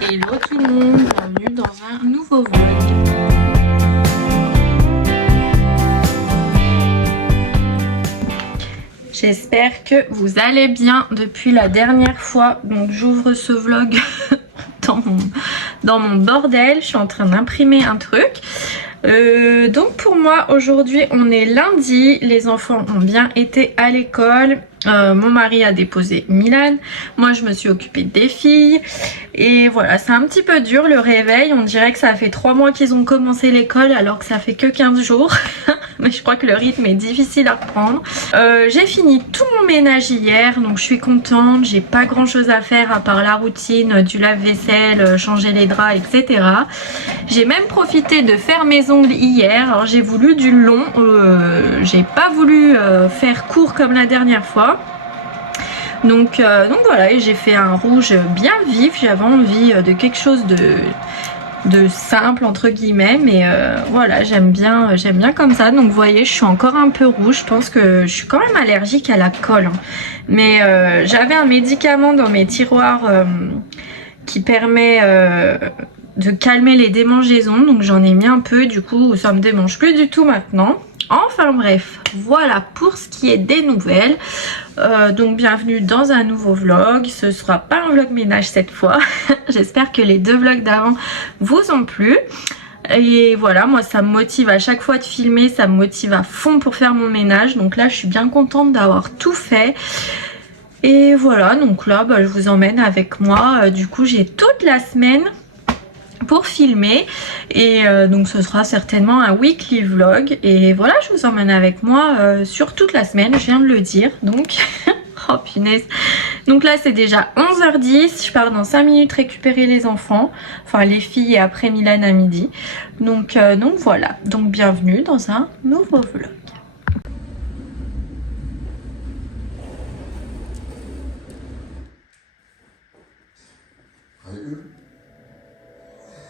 Hello tout le monde, bienvenue dans un nouveau vlog. J'espère que vous allez bien depuis la dernière fois. Donc j'ouvre ce vlog dans mon bordel. Je suis en train d'imprimer un truc. Donc pour moi aujourd'hui on est lundi. Les enfants ont bien été à l'école. Mon mari a déposé Milan. Moi je me suis occupée des filles. Et voilà, c'est un petit peu dur le réveil. On dirait que ça fait 3 mois qu'ils ont commencé l'école alors que ça fait que 15 jours. Mais je crois que le rythme est difficile à reprendre. J'ai fini tout mon ménage hier, donc je suis contente. J'ai pas grand chose à faire à part la routine du lave-vaisselle, changer les draps, etc. J'ai même profité de faire mes ongles hier. Alors j'ai voulu du long, j'ai pas voulu faire court comme la dernière fois. Donc voilà, et j'ai fait un rouge bien vif. J'avais envie de quelque chose de simple entre guillemets, mais voilà, j'aime bien comme ça. Donc vous voyez, je suis encore un peu rouge. Je pense que je suis quand même allergique à la colle, hein. Mais j'avais un médicament dans mes tiroirs qui permet de calmer les démangeaisons, donc j'en ai mis un peu, du coup ça me démange plus du tout maintenant. Enfin bref, voilà pour ce qui est des nouvelles. Donc bienvenue dans un nouveau vlog. Ce sera pas un vlog ménage cette fois. J'espère que les 2 vlogs d'avant vous ont plu. Et voilà, moi ça me motive à chaque fois de filmer, ça me motive à fond pour faire mon ménage. Donc là je suis bien contente d'avoir tout fait. Et voilà, donc là je vous emmène avec moi. Du coup j'ai toute la semaine pour filmer et donc ce sera certainement un weekly vlog. Et voilà, je vous emmène avec moi sur toute la semaine, je viens de le dire. Donc oh punaise, donc là c'est déjà 11h10, je pars dans 5 minutes récupérer les enfants, enfin les filles, et après Milan à midi. Donc voilà, donc bienvenue dans un nouveau vlog.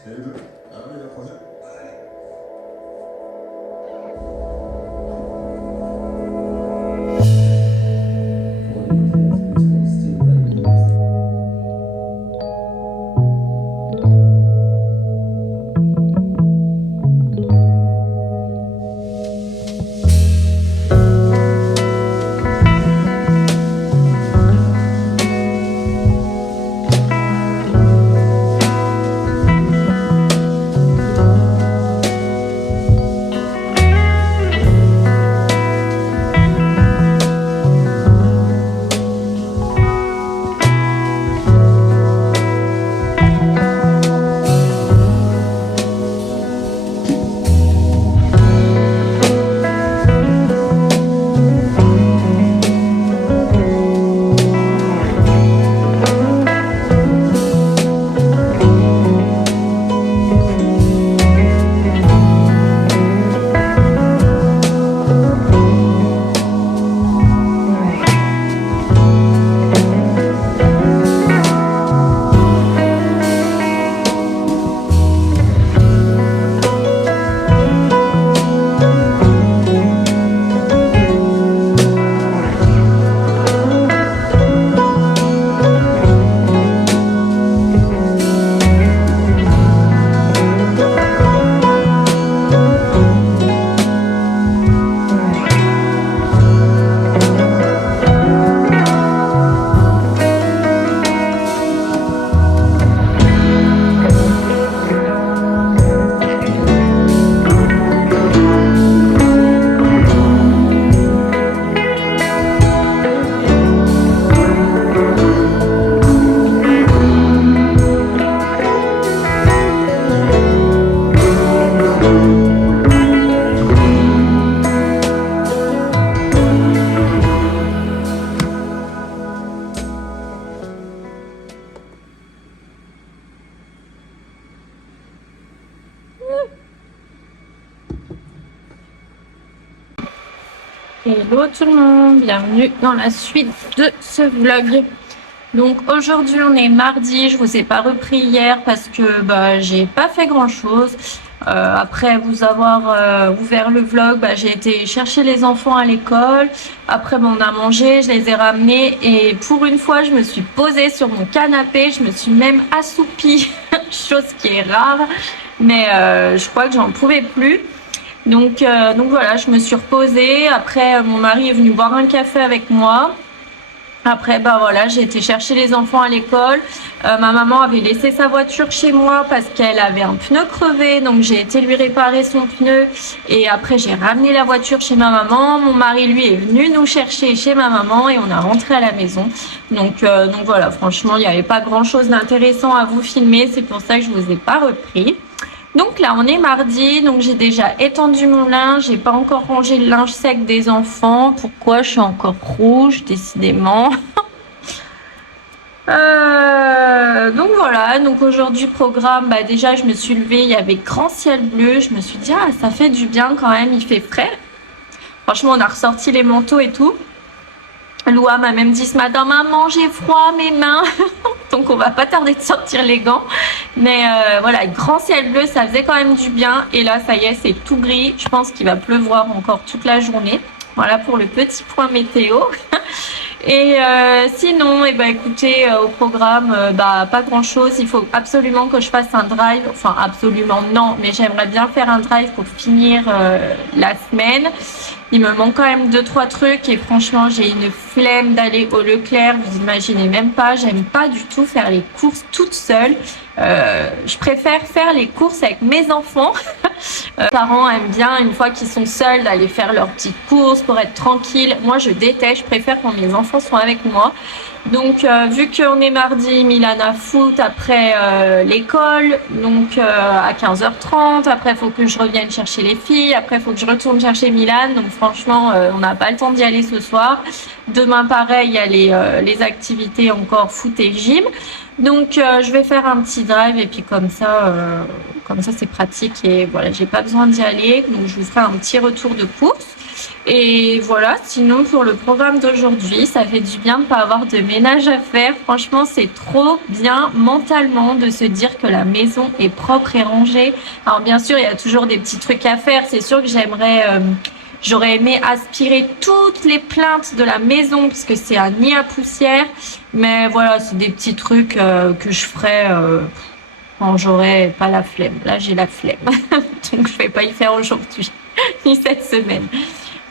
Et deux. Ah oui, la troisième. Hello tout le monde, bienvenue dans la suite de ce vlog. Donc aujourd'hui on est mardi, je vous ai pas repris hier parce que bah, j'ai pas fait grand chose. Après vous avoir ouvert le vlog, bah, j'ai été chercher les enfants à l'école. Après on a mangé, je les ai ramenés et pour une fois je me suis posée sur mon canapé, je me suis même assoupie, chose qui est rare, mais je crois que j'en pouvais plus. Donc voilà, je me suis reposée. Après mon mari est venu boire un café avec moi. Après, bah voilà, j'ai été chercher les enfants à l'école. Ma maman avait laissé sa voiture chez moi parce qu'elle avait un pneu crevé. Donc, j'ai été lui réparer son pneu. Et après, j'ai ramené la voiture chez ma maman. Mon mari, lui, est venu nous chercher chez ma maman et on a rentré à la maison. Donc voilà, franchement, il n'y avait pas grand-chose d'intéressant à vous filmer. C'est pour ça que je vous ai pas repris. Donc là, on est mardi, donc j'ai déjà étendu mon linge, j'ai pas encore rangé le linge sec des enfants. Pourquoi je suis encore rouge, décidément. Donc voilà, donc aujourd'hui programme, bah déjà je me suis levée, il y avait grand ciel bleu, je me suis dit ah ça fait du bien quand même, il fait frais. Franchement on a ressorti les manteaux et tout. Loua m'a même dit ce matin, maman j'ai froid mes mains. Donc on va pas tarder de sortir les gants. Mais voilà, grand ciel bleu, ça faisait quand même du bien. Et là ça y est, c'est tout gris. Je pense qu'il va pleuvoir encore toute la journée. Voilà pour le petit point météo. Et sinon, eh ben, écoutez, au programme, bah, pas grand chose. Il faut absolument que je fasse un drive. Enfin, absolument non, mais j'aimerais bien faire un drive pour finir la semaine. Il me manque quand même 2-3 trucs et franchement, j'ai une flemme d'aller au Leclerc. Vous imaginez même pas. J'aime pas du tout faire les courses toute seule. Je préfère faire les courses avec mes enfants. Les parents aiment bien, une fois qu'ils sont seuls, d'aller faire leurs petites courses pour être tranquille. Moi, je déteste, je préfère quand mes enfants sont avec moi. Donc, vu qu'on est mardi, Milan a foot après l'école, donc à 15h30. Après, il faut que je revienne chercher les filles. Après, il faut que je retourne chercher Milan. Donc, franchement, on n'a pas le temps d'y aller ce soir. Demain, pareil, il y a les activités encore foot et gym. Donc, je vais faire un petit drive et puis comme ça c'est pratique et voilà, j'ai pas besoin d'y aller. Donc, je vous ferai un petit retour de course. Et voilà, sinon pour le programme d'aujourd'hui, ça fait du bien de pas avoir de ménage à faire. Franchement, c'est trop bien mentalement de se dire que la maison est propre et rangée. Alors bien sûr, il y a toujours des petits trucs à faire. C'est sûr que j'aurais aimé aspirer toutes les plaintes de la maison parce que c'est un nid à poussière. Mais voilà, c'est des petits trucs que je ferai quand j'aurai pas la flemme. Là, j'ai la flemme. Donc, je vais pas y faire aujourd'hui, ni cette semaine.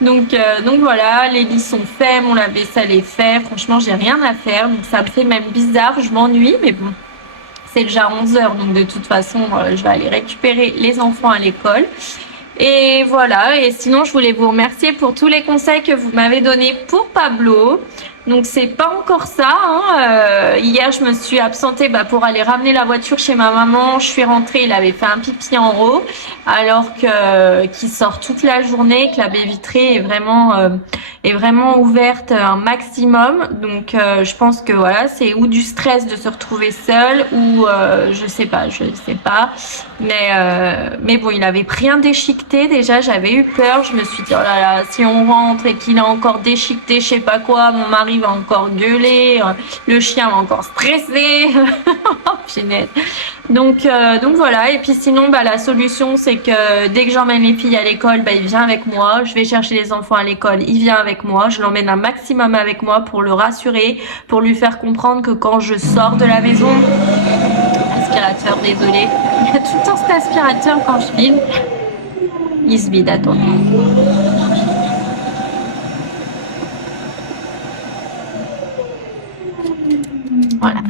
Donc voilà, les lits sont faits, mon lave-vaisselle est fait. Franchement, j'ai rien à faire. Donc, ça me fait même bizarre. Je m'ennuie, mais bon, c'est déjà 11h. Donc, de toute façon, je vais aller récupérer les enfants à l'école. Et voilà, et sinon je voulais vous remercier pour tous les conseils que vous m'avez donnés pour Pablo. Donc c'est pas encore ça, hein. Hier je me suis absentée pour aller ramener la voiture chez ma maman. Je suis rentrée, il avait fait un pipi en haut alors que qu'il sort toute la journée, que la baie vitrée est vraiment ouverte un maximum. Donc je pense que voilà, c'est ou du stress de se retrouver seul ou je sais pas. Mais bon, il avait rien déchiqueté déjà, j'avais eu peur. Je me suis dit oh là là, si on rentre et qu'il a encore déchiqueté je sais pas quoi, mon mari va encore gueuler, le chien va encore stresser. Oh, punaise. Donc voilà, et puis sinon la solution c'est que dès que j'emmène les filles à l'école, il vient avec moi. Je vais chercher les enfants à l'école, il vient avec moi. Je l'emmène un maximum avec moi pour le rassurer, pour lui faire comprendre que quand je sors de la maison, aspirateur, désolé, il y a tout le temps cet aspirateur quand je filme. Il se vide, attends. Voilà.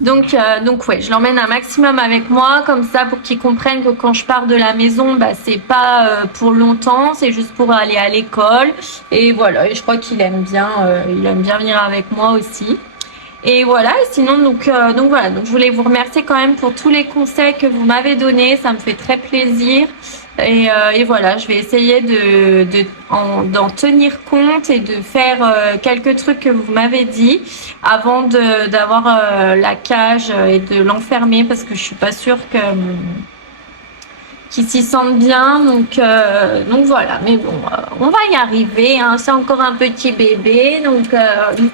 Donc ouais, je l'emmène un maximum avec moi, comme ça pour qu'il comprenne que quand je pars de la maison, c'est pas pour longtemps, c'est juste pour aller à l'école. Et voilà, et je crois qu'il aime bien venir avec moi aussi. Et voilà, et sinon donc voilà, donc je voulais vous remercier quand même pour tous les conseils que vous m'avez donnés, ça me fait très plaisir. Et voilà, je vais essayer d'en tenir compte et de faire quelques trucs que vous m'avez dit avant d'avoir la cage et de l'enfermer parce que je suis pas sûre qui s'y sentent bien. Donc voilà, mais bon, on va y arriver, hein. C'est encore un petit bébé, donc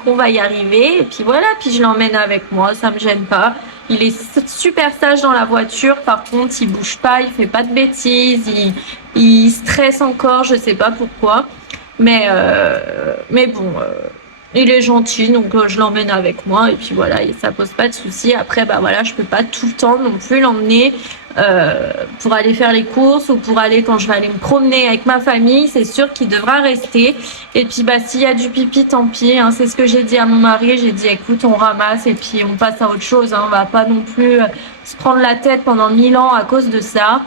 on va y arriver. Et puis voilà, puis je l'emmène avec moi, ça me gêne pas. Il est super sage dans la voiture, par contre, il bouge pas, il fait pas de bêtises, il stresse encore, je sais pas pourquoi. Mais bon, il est gentil, donc je l'emmène avec moi et puis voilà, et ça pose pas de souci. Après, bah voilà, je peux pas tout le temps non plus l'emmener pour aller faire les courses ou pour aller quand je vais aller me promener avec ma famille. C'est sûr qu'il devra rester. Et puis bah s'il y a du pipi, tant pis, hein. C'est ce que j'ai dit à mon mari. J'ai dit écoute, on ramasse et puis on passe à autre chose, hein. On va pas non plus se prendre la tête pendant 1000 ans à cause de ça.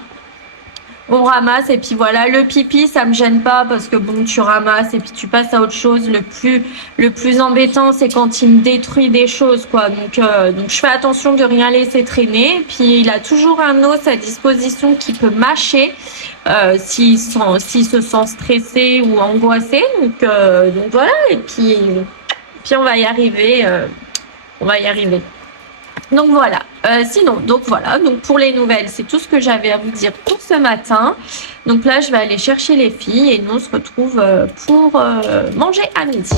On ramasse et puis voilà, le pipi ça me gêne pas parce que bon, tu ramasses et puis tu passes à autre chose. Le plus embêtant c'est quand il me détruit des choses quoi. Donc je fais attention de rien laisser traîner. Puis il a toujours un os à disposition qui peut mâcher s'il se sent stressé ou angoissé. Donc voilà, et puis on va y arriver, on va y arriver. Donc voilà, donc pour les nouvelles, c'est tout ce que j'avais à vous dire pour ce matin. Donc là, je vais aller chercher les filles et nous on se retrouve pour manger à midi.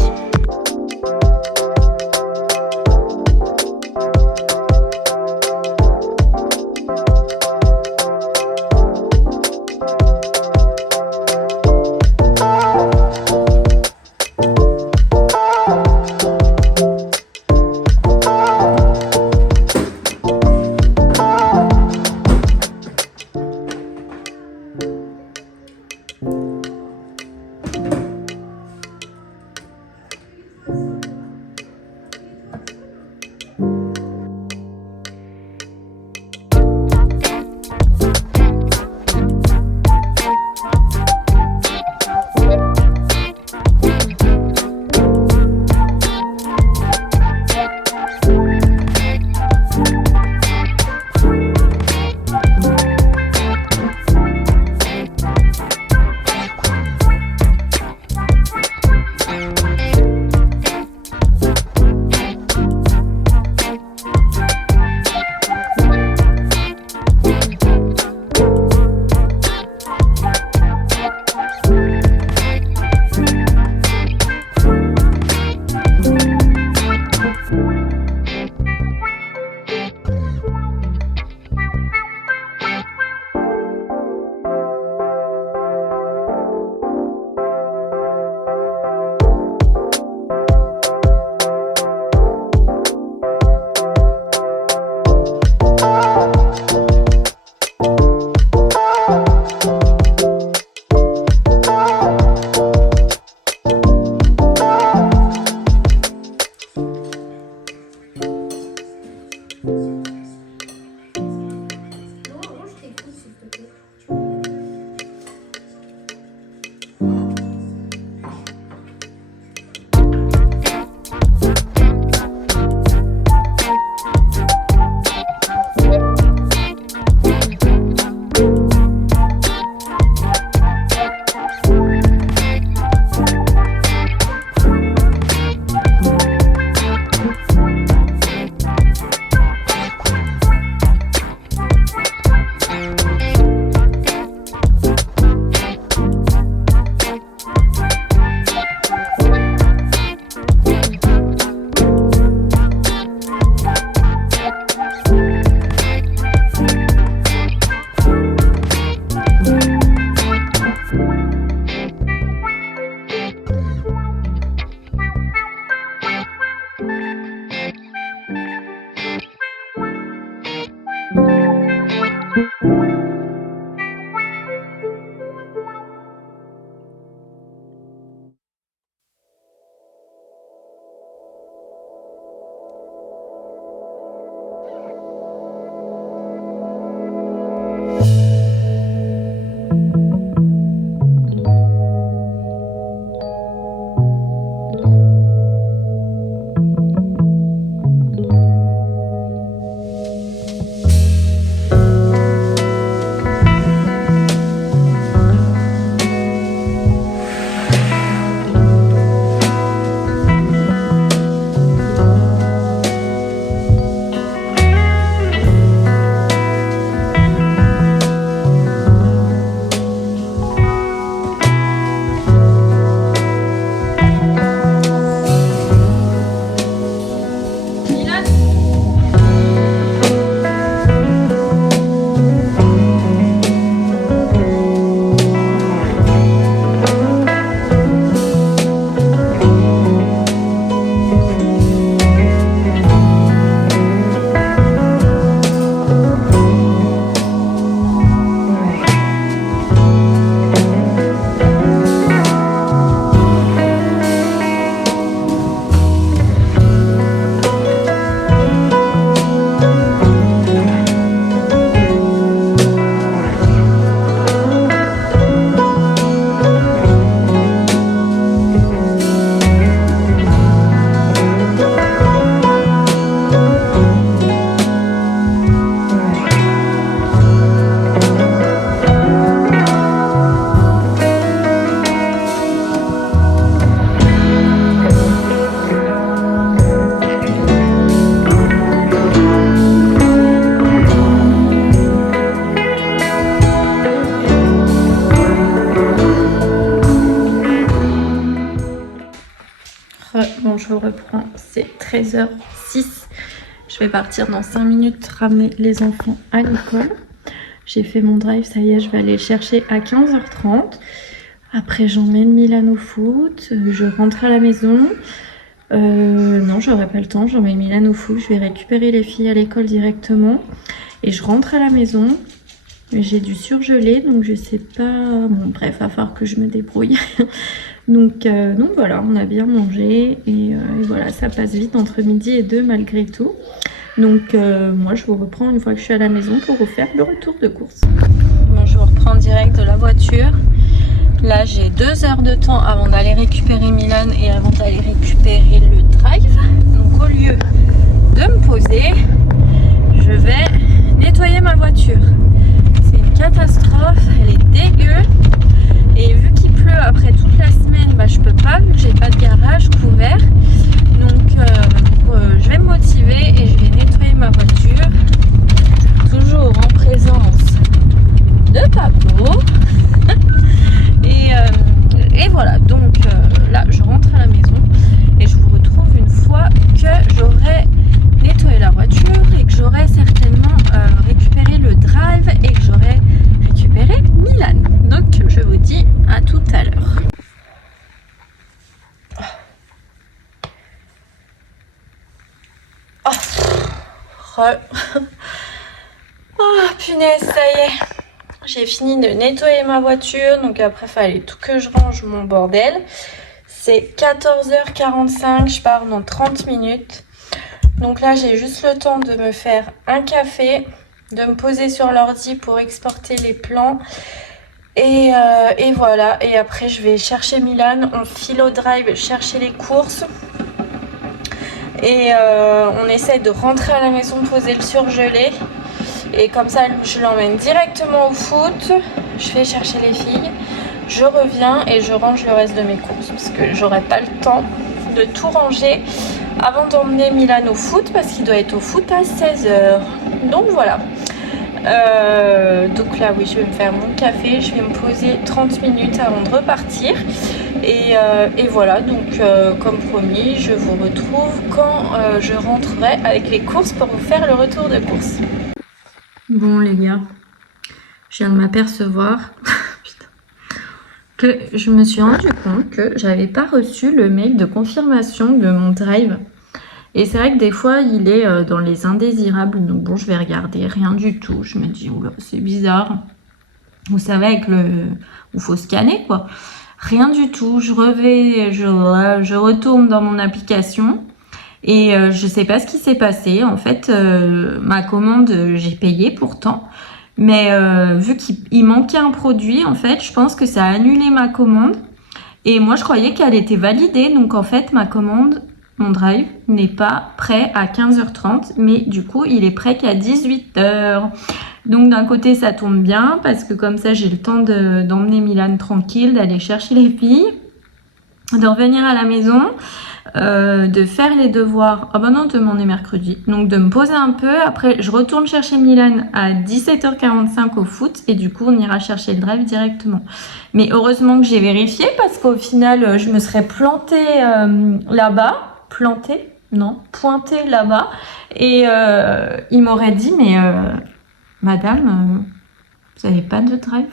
reprends, c'est 13h06. Je vais partir dans 5 minutes ramener les enfants à l'école. J'ai fait mon drive, ça y est, je vais aller le chercher à 15h30. Après, j'emmène Milan au foot, je rentre à la maison. Non, j'aurai pas le temps, j'emmène Milan au foot, je vais récupérer les filles à l'école directement. Et je rentre à la maison. J'ai du surgelé, donc je sais pas... Bon, bref, il va falloir que je me débrouille. donc voilà, on a bien mangé. Et voilà, ça passe vite entre midi et 2 malgré tout. Donc moi, je vous reprends une fois que je suis à la maison pour vous faire le retour de course. Bon, je vous reprends direct de la voiture. Là, j'ai 2 heures de temps avant d'aller récupérer Milan et avant d'aller récupérer le drive. Donc au lieu de me poser, je vais nettoyer ma voiture. C'est une catastrophe, elle est dégueu. Et vu qu'il pleut après toute la semaine, bah, je peux pas, vu que j'ai pas de garage couvert. Donc je vais me motiver et je vais nettoyer ma voiture. Toujours en présence de Pablo. Et voilà, donc là je rentre à la maison et je vous retrouve une fois que j'aurai nettoyé la voiture et que j'aurai certainement récupéré le drive et que j'aurai récupéré Milan. Donc je vous dis à tout à l'heure. Oh punaise, ça y est. J'ai fini de nettoyer ma voiture, donc après il fallait tout que je range mon bordel. C'est 14h45, je pars dans 30 minutes. Donc là j'ai juste le temps de me faire un café, de me poser sur l'ordi pour exporter les plans. Et voilà, et après je vais chercher Milan, on file au drive chercher les courses. Et on essaie de rentrer à la maison, poser le surgelé. Et comme ça, je l'emmène directement au foot. Je vais chercher les filles. Je reviens et je range le reste de mes courses. Parce que j'aurai pas le temps de tout ranger avant d'emmener Milan au foot. Parce qu'il doit être au foot à 16h. Donc voilà. Donc là, oui, je vais me faire mon café. Je vais me poser 30 minutes avant de repartir. Et voilà, donc comme promis, je vous retrouve quand je rentrerai avec les courses pour vous faire le retour de course. Bon les gars, je viens de m'apercevoir que je me suis rendu compte que j'avais pas reçu le mail de confirmation de mon drive. Et c'est vrai que des fois il est dans les indésirables, donc bon je vais regarder, rien du tout. Je me dis oula c'est bizarre. Vous savez avec le... où faut scanner quoi. Rien du tout, je retourne dans mon application. Et je sais pas ce qui s'est passé. En fait, ma commande, j'ai payé pourtant. Mais vu qu'il manquait un produit, en fait, je pense que ça a annulé ma commande. Et moi, je croyais qu'elle était validée. Donc, en fait, ma commande, mon drive, n'est pas prêt à 15h30. Mais du coup, il est prêt qu'à 18h. Donc, d'un côté, ça tombe bien. Parce que comme ça, j'ai le temps d'emmener Milan tranquille, d'aller chercher les filles, de revenir à la maison. De faire les devoirs, ah bah non demain on est mercredi, donc de me poser un peu, après je retourne chercher Milan à 17h45 au foot et du coup on ira chercher le drive directement. Mais heureusement que j'ai vérifié parce qu'au final je me serais plantée là-bas, pointée là-bas et il m'aurait dit mais madame vous avez pas de drive?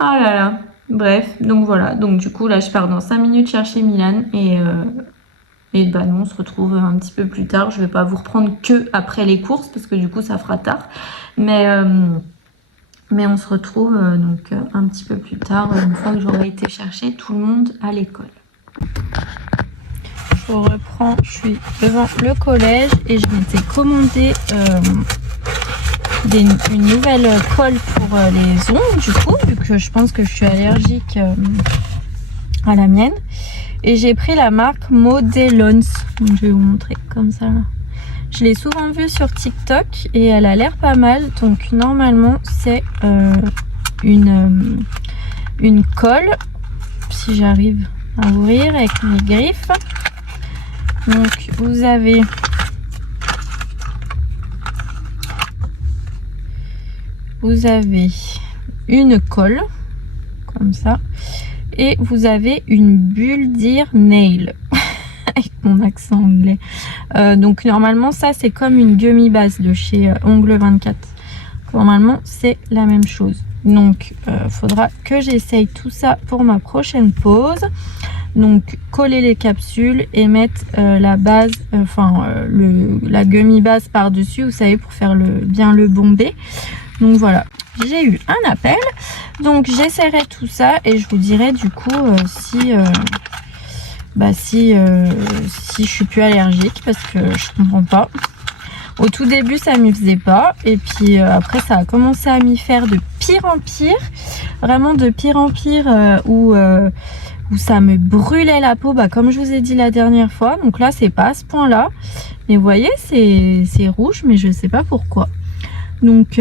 Oh là là. Bref, donc voilà, donc du coup là je pars dans 5 minutes chercher Milan et bah non on se retrouve un petit peu plus tard. Je vais pas vous reprendre que après les courses parce que du coup ça fera tard, mais on se retrouve donc un petit peu plus tard une fois que j'aurai été chercher tout le monde à l'école. Je reprends, je suis devant le collège et je m'étais commandé une nouvelle colle pour les ongles du coup, vu que je pense que je suis allergique à la mienne. Et j'ai pris la marque Modelons. Donc, je vais vous montrer comme ça. Là. Je l'ai souvent vue sur TikTok et elle a l'air pas mal. Donc normalement c'est une colle. Si j'arrive à ouvrir avec mes griffes. Donc vous avez une colle comme ça Et vous avez une bulle dire nail. Avec mon accent anglais. Donc normalement ça c'est comme une gummy base de chez Ongle 24. Normalement c'est la même chose. Donc faudra que j'essaye tout ça pour ma prochaine pause. Donc coller les capsules et mettre la base, la gummy base par dessus, vous savez, pour faire bien le bombé. Donc voilà, j'ai eu un appel. Donc j'essaierai tout ça et je vous dirai du coup si je suis plus allergique, parce que je comprends pas. Au tout début ça m'y faisait pas, et puis après ça a commencé à m'y faire de pire en pire, vraiment de pire en pire, où ça me brûlait la peau, comme je vous ai dit la dernière fois. Donc là c'est pas à ce point là, mais vous voyez c'est rouge, mais je sais pas pourquoi. Donc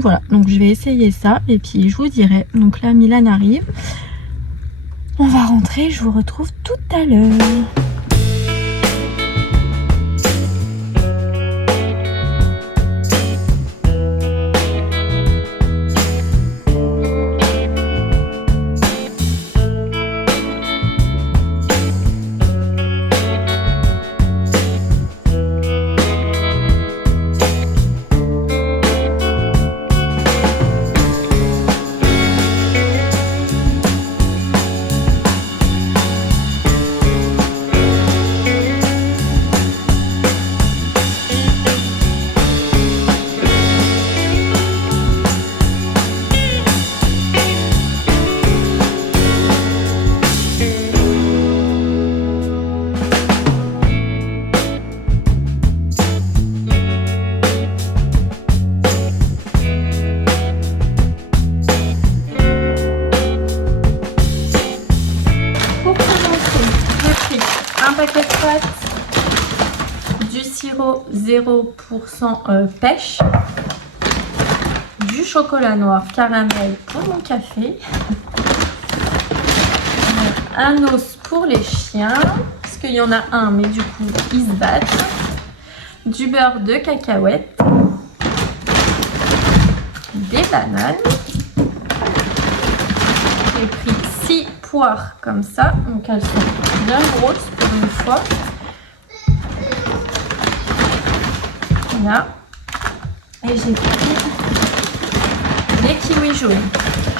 voilà, donc je vais essayer ça et puis je vous dirai. Donc là Milan arrive, on va rentrer, je vous retrouve tout à l'heure. Paquet de pâtes, du sirop 0% pêche, du chocolat noir caramel pour mon café, un os pour les chiens, parce qu'il y en a un mais du coup ils se battent, du beurre de cacahuète, des bananes, j'ai pris 6 poires comme ça, donc elles sont bien grosses pour une fois. Là. Et j'ai pris des kiwis jaunes.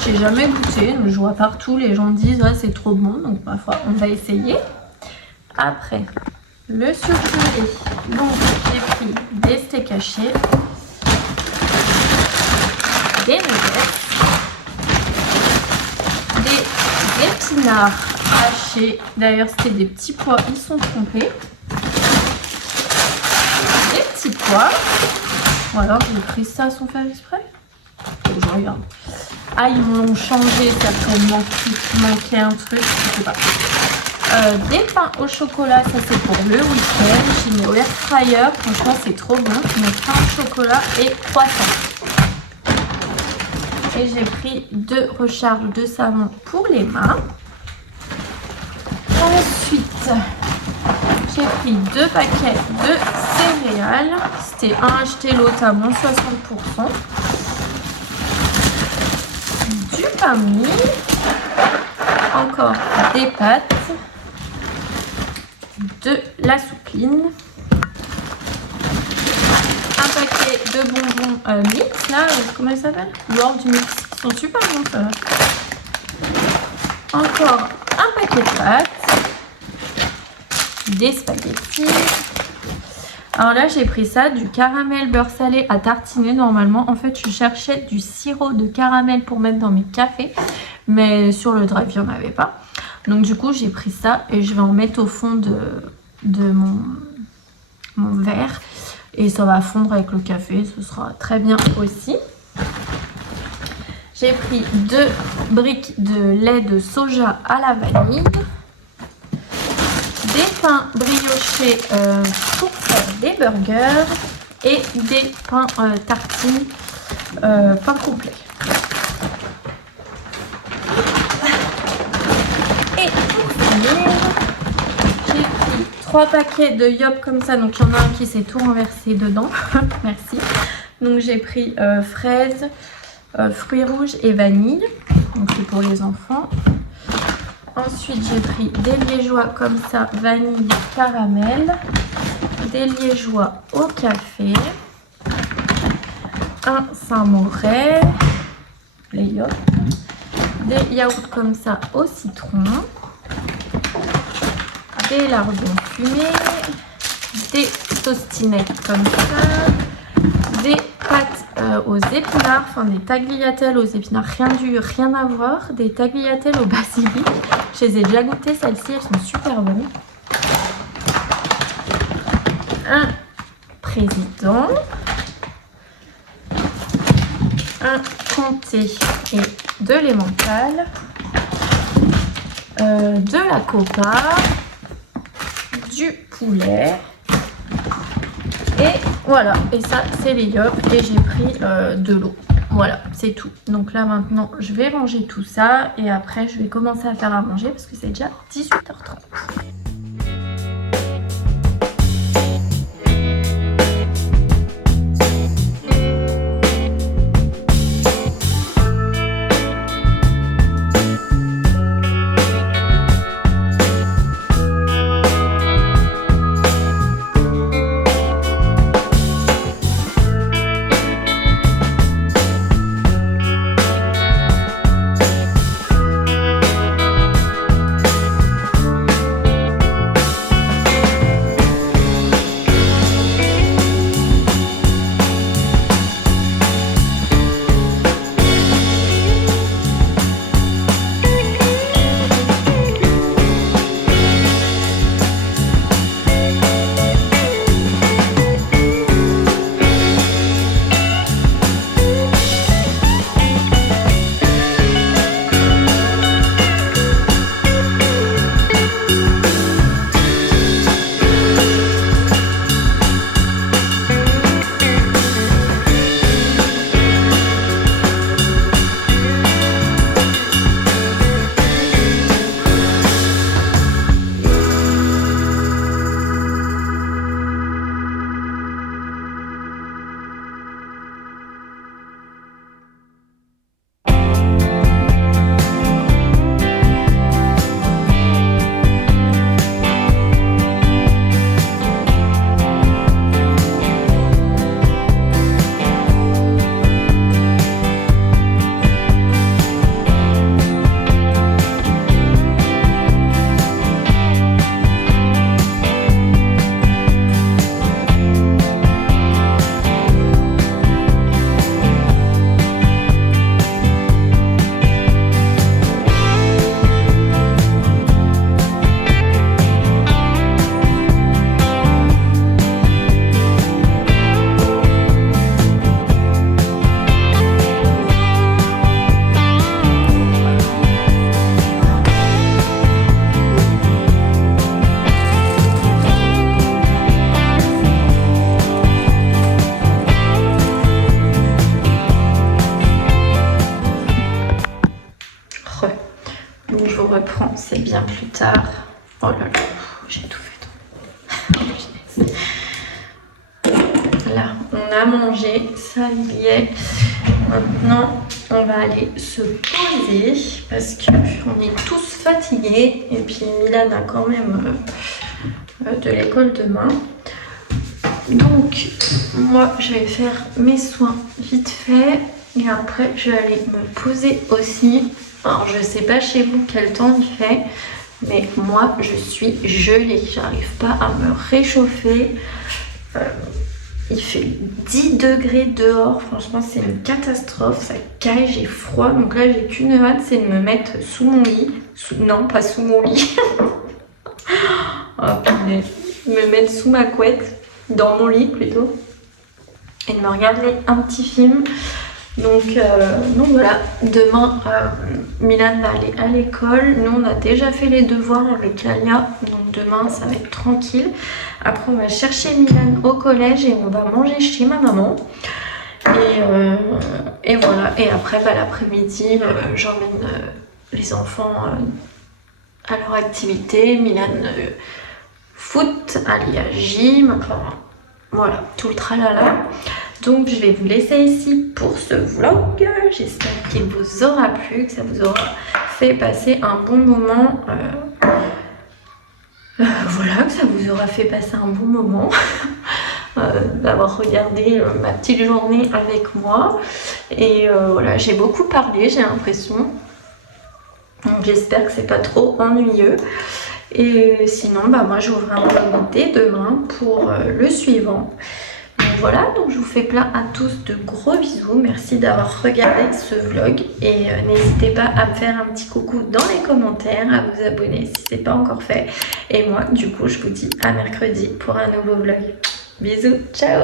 J'ai jamais goûté, donc je vois partout les gens disent ouais, c'est trop bon, donc ma foi on va essayer. Après le surgelé, donc j'ai pris des steaks hachés, des nuggets, des épinards hachés, d'ailleurs c'était des petits pois, ils sont trompés, des petits pois, ou alors j'ai pris ça sans faire exprès, je regarde. Ah, ils m'ont changé certainement, il manquait un truc, je sais pas. Des pains au chocolat, ça c'est pour le week-end, j'ai mis au air fryer, franchement c'est trop bon, mes pains au chocolat et croissants. Et j'ai pris 2 recharges de savon pour les mains. Ensuite, j'ai pris 2 paquets de céréales. C'était un acheté l'autre à moins 60%. Du pain mie. Encore des pâtes. De la soupline. Un paquet de bonbons mix, là, comment ils s'appellent? World Mix. Ils sont super bons, ça. Encore un paquet de pâtes. Des spaghettis. Alors là, j'ai pris ça, du caramel beurre salé à tartiner normalement. En fait, je cherchais du sirop de caramel pour mettre dans mes cafés. Mais sur le drive, il n'y en avait pas. Donc du coup, j'ai pris ça et je vais en mettre au fond de mon verre. Et ça va fondre avec le café, ce sera très bien aussi. J'ai pris 2 briques de lait de soja à la vanille. Des pains briochés pour faire des burgers. Et des pains tartines, pain complet. Et pour finir, j'ai pris 3 paquets de yop comme ça, donc il y en a un qui s'est tout renversé dedans, merci. Donc j'ai pris fraises, fruits rouges et vanille. donc c'est pour les enfants. Ensuite j'ai pris des liégeois comme ça, vanille, caramel, des liégeois au café, un Saint-Moré, les yaourts, des yaourts comme ça au citron, des lardons fumés, des tostinettes comme ça, des pâtes aux épinards, enfin des tagliatelles aux épinards, rien à voir, des tagliatelles au basilic. Je les ai déjà goûtées, celles-ci, elles sont super bonnes. Un président, un comté et de l'emmental, de la copa, du poulet. Et voilà, et ça c'est les yop et j'ai pris de l'eau. Voilà, c'est tout. Donc là maintenant je vais ranger tout ça et après je vais commencer à faire à manger parce que c'est déjà 18h30. C'est bien plus tard. Oh là là, j'ai tout fait. Là, on a mangé, ça y est. Maintenant, on va aller se poser parce qu'on est tous fatigués. Et puis Milan a quand même de l'école demain. Donc, moi, je vais faire mes soins vite fait. Et après, je vais aller me poser aussi. Alors, je sais pas chez vous quel temps il fait, mais moi, je suis gelée. J'arrive pas à me réchauffer. Il fait 10 degrés dehors. Franchement, c'est une catastrophe. Ça caille, j'ai froid. Donc là, j'ai qu'une hâte, c'est de me mettre sous mon lit. Non, pas sous mon lit. Oh, punaise. Me mettre sous ma couette, dans mon lit plutôt. Et de me regarder un petit film. Donc voilà, demain Milan va aller à l'école. Nous on a déjà fait les devoirs avec Alia, donc demain ça va être tranquille. Après on va chercher Milan au collège et on va manger chez ma maman. Et voilà, et après l'après-midi j'emmène les enfants à leur activité. Milan foot, Alia gym, enfin voilà, tout le tralala. Donc je vais vous laisser ici pour ce vlog. J'espère qu'il vous aura plu, que ça vous aura fait passer un bon moment. Voilà, que ça vous aura fait passer un bon moment. D'avoir regardé ma petite journée avec moi. Et voilà, j'ai beaucoup parlé, j'ai l'impression. Donc j'espère que c'est pas trop ennuyeux. Et sinon, bah moi j'ouvre un vlog dès demain pour le suivant. Donc voilà, donc je vous fais plein à tous de gros bisous. Merci d'avoir regardé ce vlog. Et n'hésitez pas à me faire un petit coucou dans les commentaires, à vous abonner si ce n'est pas encore fait. Et moi, du coup, je vous dis à mercredi pour un nouveau vlog. Bisous, ciao!